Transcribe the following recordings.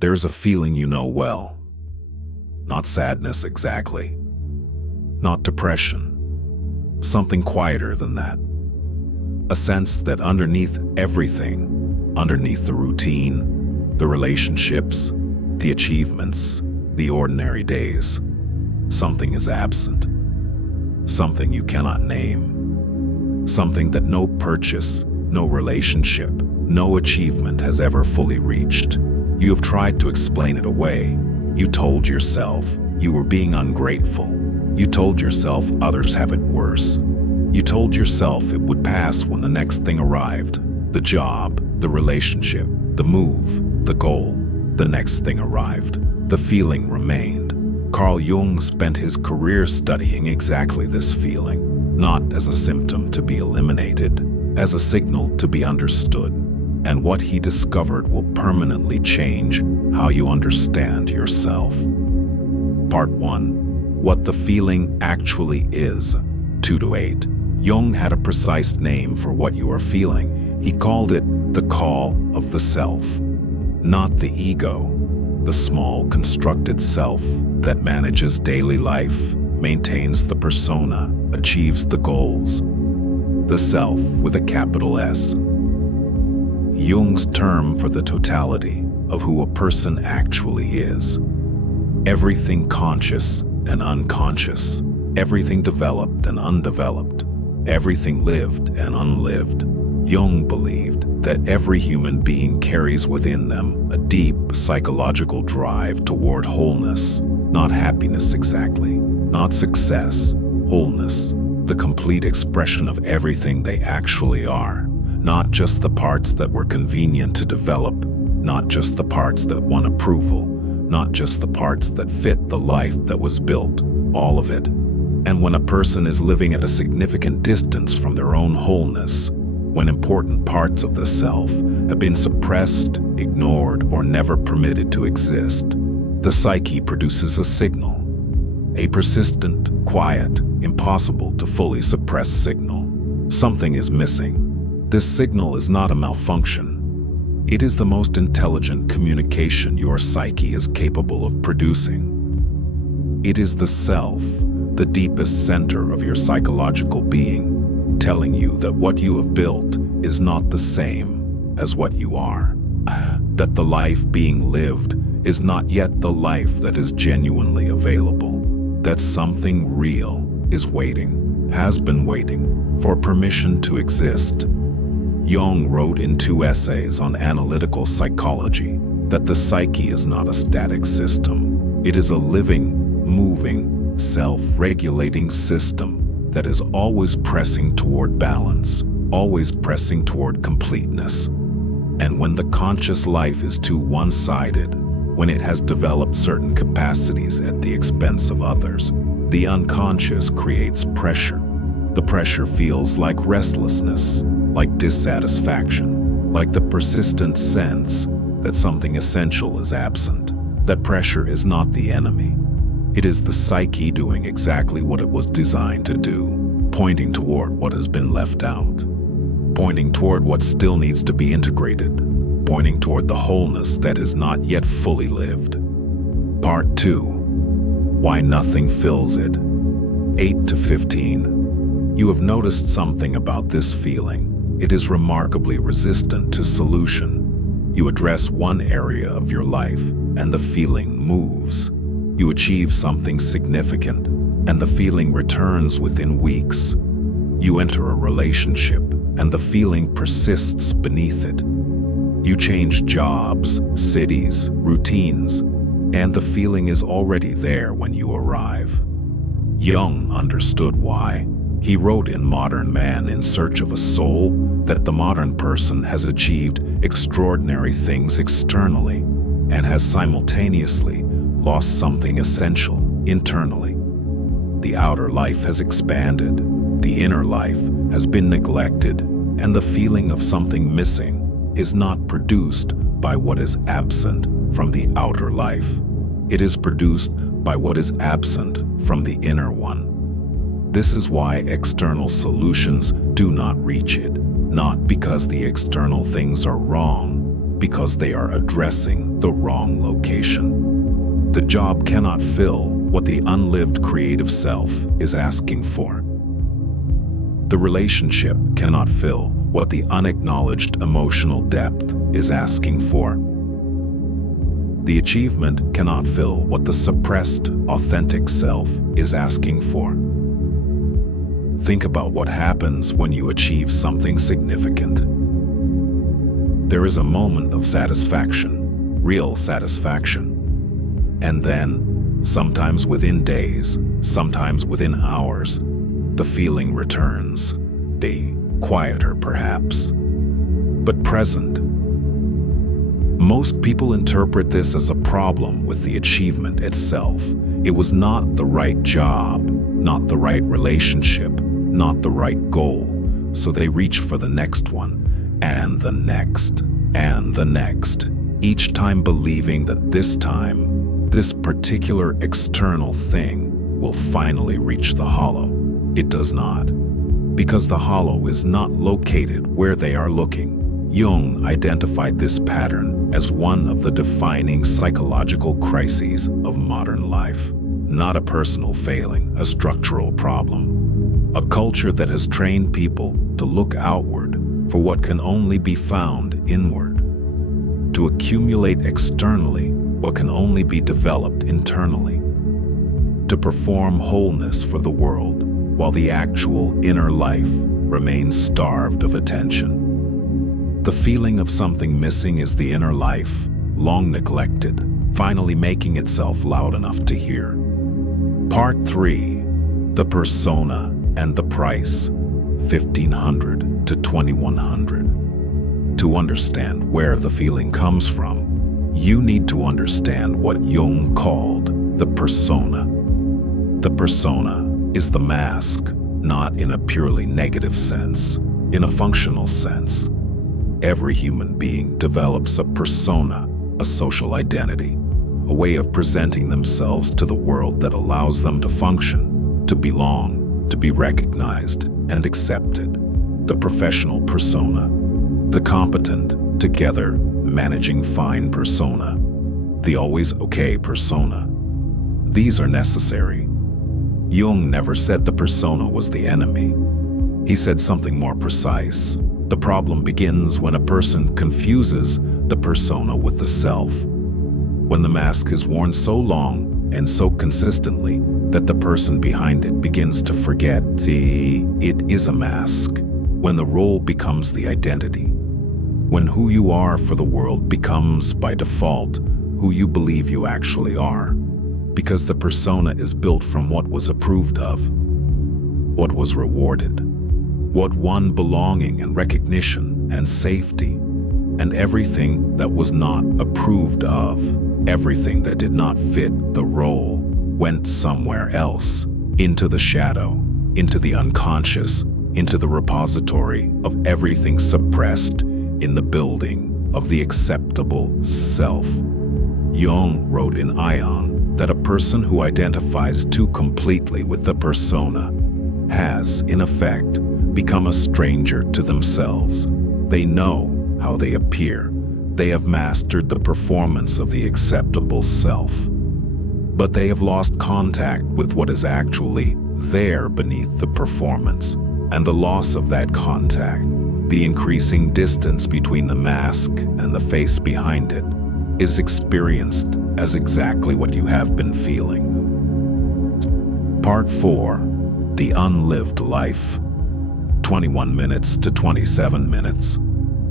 There's a feeling you know well. Not sadness exactly. Not depression. Something quieter than that. A sense that underneath everything, underneath the routine, the relationships, the achievements, the ordinary days, something is absent. Something you cannot name. Something that no purchase, no relationship, no achievement has ever fully reached. You have tried to explain it away. You told yourself you were being ungrateful. You told yourself others have it worse. You told yourself it would pass when the next thing arrived. The job, the relationship, the move, the goal. The next thing arrived. The feeling remained. Carl Jung spent his career studying exactly this feeling, not as a symptom to be eliminated, as a signal to be understood. And what he discovered will permanently change how you understand yourself. Part 1. What the feeling actually is. 2 to 8. Jung had a precise name for what you are feeling. He called it the call of the self. Not the ego, the small constructed self that manages daily life, maintains the persona, achieves the goals. The self with a capital S. Jung's term for the totality of who a person actually is. Everything conscious and unconscious, everything developed and undeveloped, everything lived and unlived. Jung believed that every human being carries within them a deep psychological drive toward wholeness, not happiness exactly, not success, wholeness, the complete expression of everything they actually are. Not just the parts that were convenient to develop, not just the parts that won approval, not just the parts that fit the life that was built, all of it. And when a person is living at a significant distance from their own wholeness, when important parts of the self have been suppressed, ignored, or never permitted to exist, the psyche produces a signal, a persistent, quiet, impossible to fully suppress signal. Something is missing. This signal is not a malfunction. It is the most intelligent communication your psyche is capable of producing. It is the self, the deepest center of your psychological being, telling you that what you have built is not the same as what you are. That the life being lived is not yet the life that is genuinely available. That something real is waiting, has been waiting, for permission to exist. Jung wrote in 2 essays on analytical psychology that the psyche is not a static system. It is a living, moving, self-regulating system that is always pressing toward balance, always pressing toward completeness. And when the conscious life is too one-sided, when it has developed certain capacities at the expense of others, the unconscious creates pressure. The pressure feels like restlessness, like dissatisfaction, like the persistent sense that something essential is absent. That pressure is not the enemy. It is the psyche doing exactly what it was designed to do, pointing toward what has been left out, pointing toward what still needs to be integrated, pointing toward the wholeness that is not yet fully lived. Part 2. Why nothing fills it. 8 to 15. You have noticed something about this feeling. It is remarkably resistant to solution. You address one area of your life, and the feeling moves. You achieve something significant, and the feeling returns within weeks. You enter a relationship, and the feeling persists beneath it. You change jobs, cities, routines, and the feeling is already there when you arrive. Jung understood why. He wrote in Modern Man in Search of a Soul that the modern person has achieved extraordinary things externally and has simultaneously lost something essential internally. The outer life has expanded, the inner life has been neglected, and the feeling of something missing is not produced by what is absent from the outer life. It is produced by what is absent from the inner one. This is why external solutions do not reach it, not because the external things are wrong, because they are addressing the wrong location. The job cannot fill what the unlived creative self is asking for. The relationship cannot fill what the unacknowledged emotional depth is asking for. The achievement cannot fill what the suppressed, authentic self is asking for. Think about what happens when you achieve something significant. There is a moment of satisfaction, real satisfaction. And then, sometimes within days, sometimes within hours, the feeling returns. Quieter perhaps, but present. Most people interpret this as a problem with the achievement itself. It was not the right job, not the right relationship, not the right goal, so they reach for the next one, and the next, and the next, each time believing that this time, this particular external thing will finally reach the hollow. It does not, because the hollow is not located where they are looking. Jung identified this pattern as one of the defining psychological crises of modern life. Not a personal failing, a structural problem. A culture that has trained people to look outward for what can only be found inward. To accumulate externally what can only be developed internally. To perform wholeness for the world while the actual inner life remains starved of attention. The feeling of something missing is the inner life, long neglected, finally making itself loud enough to hear. Part 3. The Persona and the Price, 1500 to 2100. To understand where the feeling comes from, you need to understand what Jung called the persona. The persona is the mask, not in a purely negative sense, in a functional sense. Every human being develops a persona, a social identity, a way of presenting themselves to the world that allows them to function, to belong, to be recognized and accepted. The professional persona, the competent, together, managing fine persona, the always okay persona. These are necessary. Jung never said the persona was the enemy. He said something more precise. The problem begins when a person confuses the persona with the self. When the mask is worn so long and so consistently that the person behind it begins to forget it is a mask. When the role becomes the identity. When who you are for the world becomes, by default, who you believe you actually are. Because the persona is built from what was approved of, what was rewarded, what won belonging and recognition and safety, and everything that was not approved of, everything that did not fit the role, went somewhere else, into the shadow, into the unconscious, into the repository of everything suppressed in the building of the acceptable self. Jung wrote in Aion that a person who identifies too completely with the persona has, in effect, become a stranger to themselves. They know how they appear. They have mastered the performance of the acceptable self. But they have lost contact with what is actually there beneath the performance, and the loss of that contact, the increasing distance between the mask and the face behind it, is experienced as exactly what you have been feeling. Part 4. The Unlived Life, 21 minutes to 27 minutes.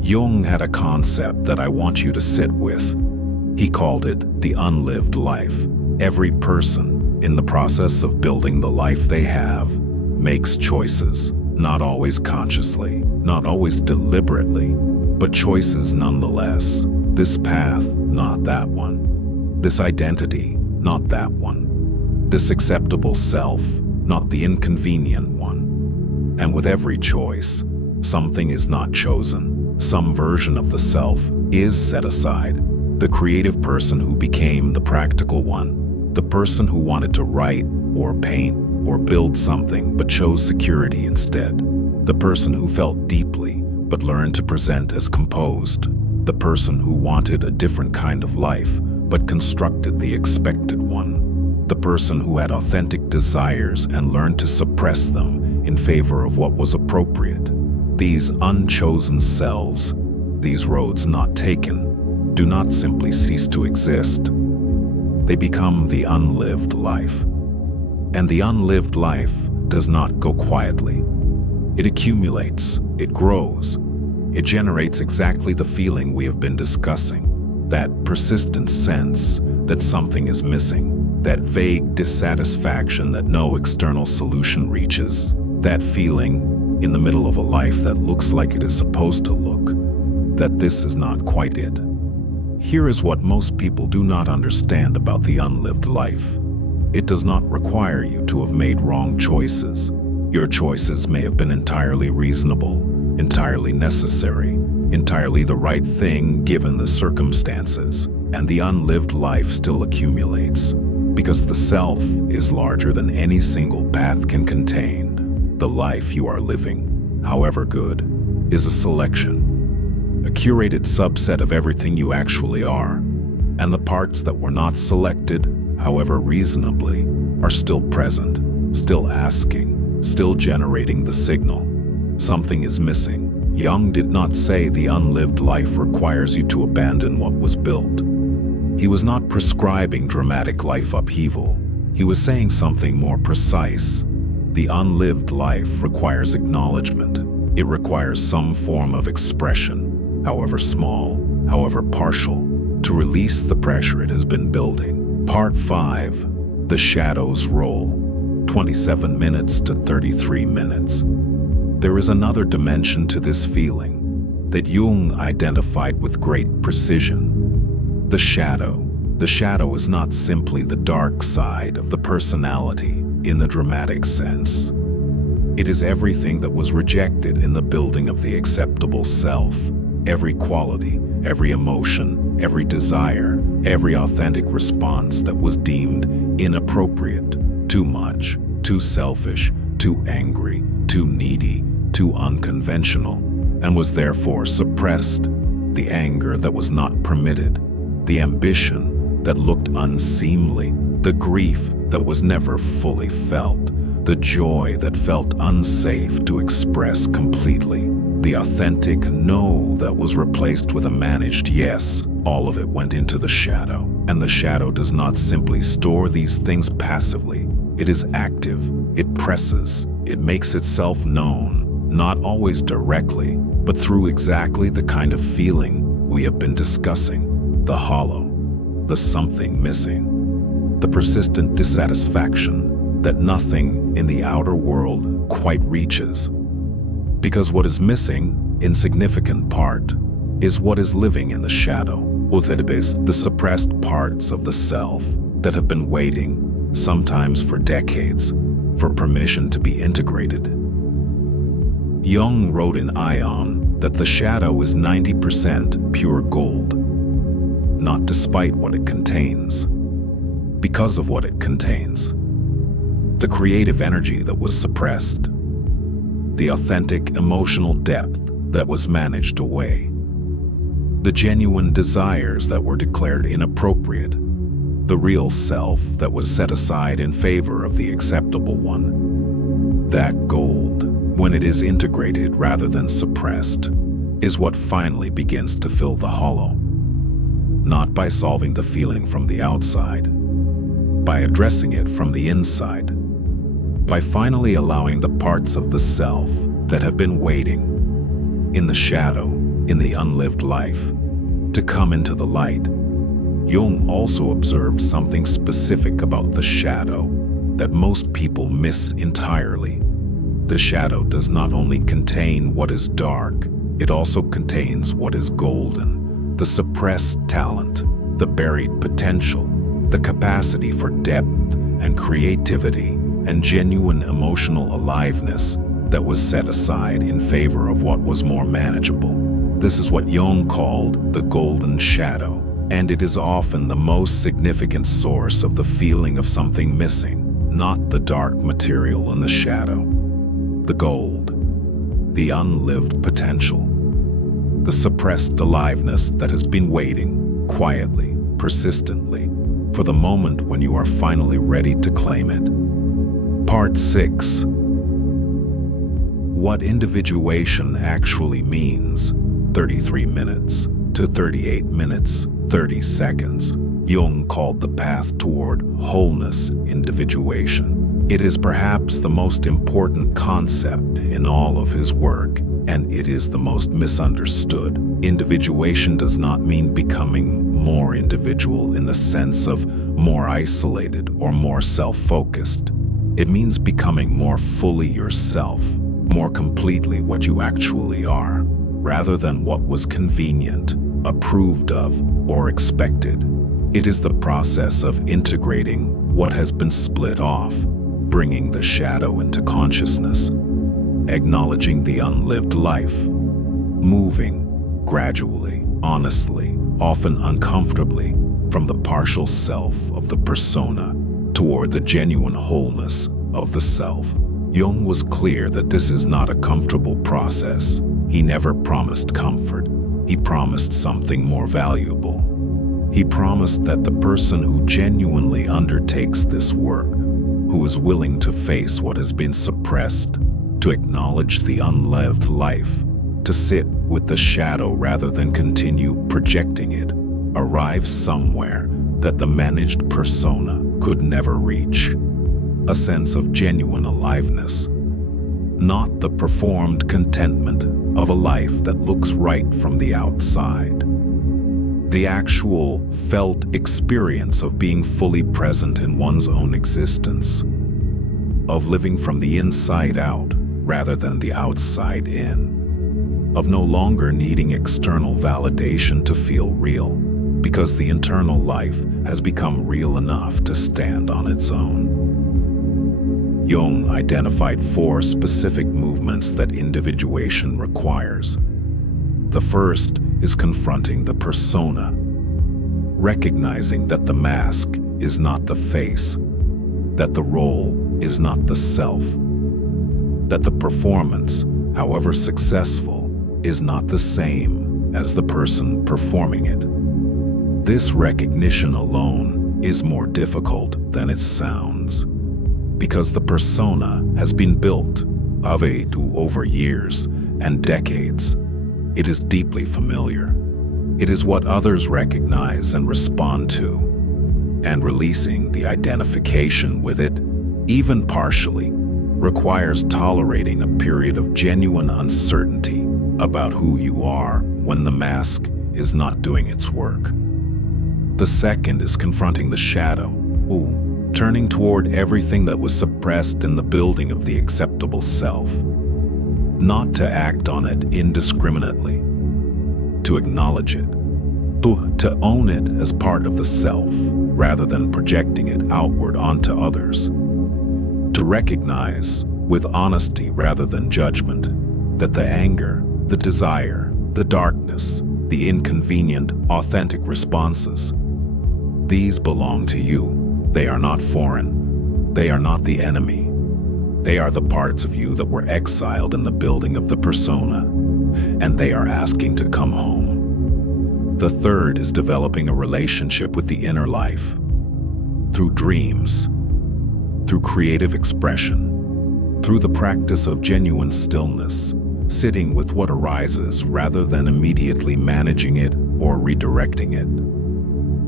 Jung had a concept that I want you to sit with. He called it the unlived life. Every person, in the process of building the life they have, makes choices, not always consciously, not always deliberately, but choices nonetheless. This path, not that one. This identity, not that one. This acceptable self, not the inconvenient one. And with every choice, something is not chosen. Some version of the self is set aside. The creative person who became the practical one. The person who wanted to write or paint or build something but chose security instead. The person who felt deeply but learned to present as composed. the person who wanted a different kind of life but constructed the expected one, the person who had authentic desires and learned to suppress them in favor of what was appropriate. These unchosen selves, these roads not taken, do not simply cease to exist. They become the unlived life. And the unlived life does not go quietly. It accumulates, it grows, it generates exactly the feeling we have been discussing, that persistent sense that something is missing, that vague dissatisfaction that no external solution reaches, that feeling in the middle of a life that looks like it is supposed to look, that this is not quite it. Here is what most people do not understand about the unlived life. It does not require you to have made wrong choices. Your choices may have been entirely reasonable, entirely necessary, entirely the right thing given the circumstances, and the unlived life still accumulates, because the self is larger than any single path can contain. The life you are living, however good, is a selection, a curated subset of everything you actually are, and the parts that were not selected, however reasonably, are still present, still asking, still generating the signal. Something is missing. Jung did not say the unlived life requires you to abandon what was built. He was not prescribing dramatic life upheaval. He was saying something more precise. The unlived life requires acknowledgement. It requires some form of expression, however small, however partial, to release the pressure it has been building. Part 5. The Shadow's Role. 27 minutes to 33 minutes. There is another dimension to this feeling that Jung identified with great precision. The shadow. The shadow is not simply the dark side of the personality in the dramatic sense. It is everything that was rejected in the building of the acceptable self. Every quality, every emotion, every desire, every authentic response that was deemed inappropriate, too much, too selfish, too angry, too needy, too unconventional, and was therefore suppressed. The anger that was not permitted, the ambition that looked unseemly, the grief that was never fully felt, the joy that felt unsafe to express completely, the authentic no that was replaced with a managed yes, all of it went into the shadow. And the shadow does not simply store these things passively. It is active, it presses, it makes itself known, not always directly, but through exactly the kind of feeling we have been discussing. The hollow, the something missing, the persistent dissatisfaction that nothing in the outer world quite reaches. Because what is missing, in significant part, is what is living in the shadow, the suppressed parts of the self that have been waiting, sometimes for decades, for permission to be integrated. Jung wrote in Aion that the shadow is 90% pure gold, not despite what it contains, because of what it contains. The creative energy that was suppressed, the authentic emotional depth that was managed away, the genuine desires that were declared inappropriate, the real self that was set aside in favor of the acceptable one. That gold, when it is integrated rather than suppressed, is what finally begins to fill the hollow. Not by solving the feeling from the outside, by addressing it from the inside, by finally allowing the parts of the self that have been waiting in the shadow, in the unlived life, to come into the light. Jung also observed something specific about the shadow that most people miss entirely. The shadow does not only contain what is dark, it also contains what is golden, the suppressed talent, the buried potential, the capacity for depth and creativity and genuine emotional aliveness that was set aside in favor of what was more manageable. This is what Jung called the golden shadow, and it is often the most significant source of the feeling of something missing, not the dark material in the shadow. The gold, the unlived potential, the suppressed aliveness that has been waiting, quietly, persistently, for the moment when you are finally ready to claim it. Part 6. What individuation actually means. 33 minutes to 38 minutes, 30 seconds. Jung called the path toward wholeness individuation. It is perhaps the most important concept in all of his work, and it is the most misunderstood. Individuation does not mean becoming more individual in the sense of more isolated or more self-focused. It means becoming more fully yourself, more completely what you actually are, rather than what was convenient, approved of, or expected. It is the process of integrating what has been split off, bringing the shadow into consciousness, acknowledging the unlived life, moving gradually, honestly, often uncomfortably, from the partial self of the persona toward the genuine wholeness of the self. Jung was clear that this is not a comfortable process. He never promised comfort. He promised something more valuable. He promised that the person who genuinely undertakes this work, who is willing to face what has been suppressed, to acknowledge the unlived life, to sit with the shadow rather than continue projecting it, arrives somewhere that the managed persona could never reach. A sense of genuine aliveness, not the performed contentment of a life that looks right from the outside. The actual felt experience of being fully present in one's own existence, of living from the inside out rather than the outside in, of no longer needing external validation to feel real, because the internal life has become real enough to stand on its own. Jung identified 4 specific movements that individuation requires. The first is confronting the persona, recognizing that the mask is not the face, that the role is not the self, that the performance, however successful, is not the same as the person performing it. This recognition alone is more difficult than it sounds, because the persona has been built over years and decades. It is deeply familiar. It is what others recognize and respond to, and releasing the identification with it, even partially, requires tolerating a period of genuine uncertainty about who you are when the mask is not doing its work. The second is confronting the shadow, turning toward everything that was suppressed in the building of the acceptable self. Not to act on it indiscriminately, to acknowledge it, to own it as part of the self, rather than projecting it outward onto others. To recognize, with honesty rather than judgment, that the anger, the desire, the darkness, the inconvenient, authentic responses, these belong to you. They are not foreign. They are not the enemy. They are the parts of you that were exiled in the building of the persona, and they are asking to come home. The third is developing a relationship with the inner life, through dreams, through creative expression, through the practice of genuine stillness, sitting with what arises rather than immediately managing it or redirecting it.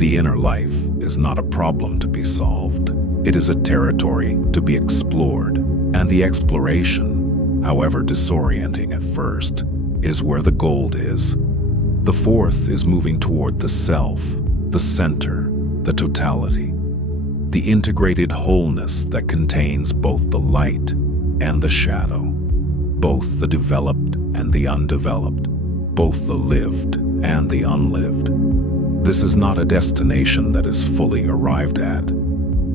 The inner life is not a problem to be solved. It is a territory to be explored, and the exploration, however disorienting at first, is where the gold is. The fourth is moving toward the self, the center, the totality, the integrated wholeness that contains both the light and the shadow, both the developed and the undeveloped, both the lived and the unlived. This is not a destination that is fully arrived at.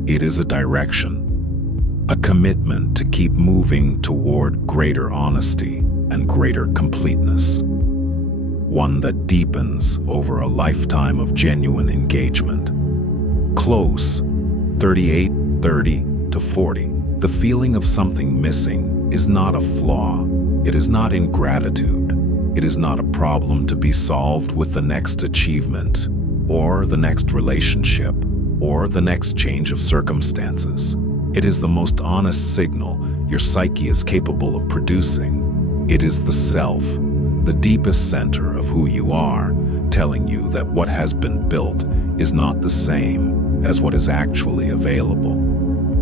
It is a direction, a commitment to keep moving toward greater honesty and greater completeness, one that deepens over a lifetime of genuine engagement. Close, 38, 30 to 40. The feeling of something missing is not a flaw. It is not ingratitude. It is not a problem to be solved with the next achievement, or the next relationship, or the next change of circumstances. It is the most honest signal your psyche is capable of producing. It is the self, the deepest center of who you are, telling you that what has been built is not the same as what is actually available.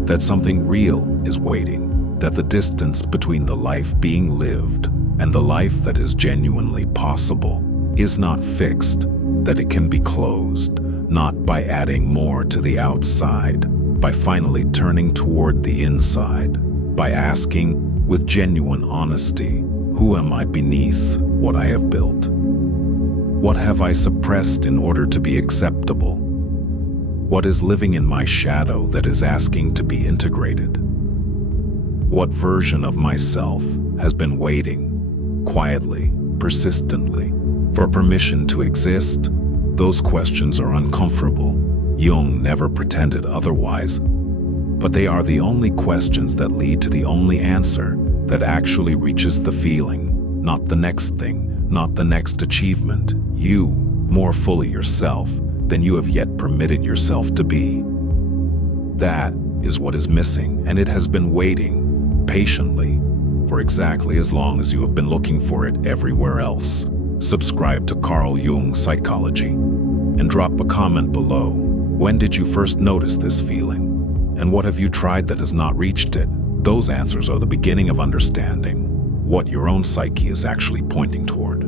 That something real is waiting, that the distance between the life being lived and the life that is genuinely possible is not fixed, that it can be closed, not by adding more to the outside, by finally turning toward the inside, by asking with genuine honesty, who am I beneath what I have built? What have I suppressed in order to be acceptable? What is living in my shadow that is asking to be integrated? What version of myself has been waiting, quietly, persistently, for permission to exist? Those questions are uncomfortable. Jung never pretended otherwise. But they are the only questions that lead to the only answer that actually reaches the feeling, not the next thing, not the next achievement. You, more fully yourself than you have yet permitted yourself to be. That is what is missing, and it has been waiting, patiently, for exactly as long as you have been looking for it everywhere else. Subscribe to Carl Jung's Psychology and drop a comment below. When did you first notice this feeling? And what have you tried that has not reached it? Those answers are the beginning of understanding what your own psyche is actually pointing toward.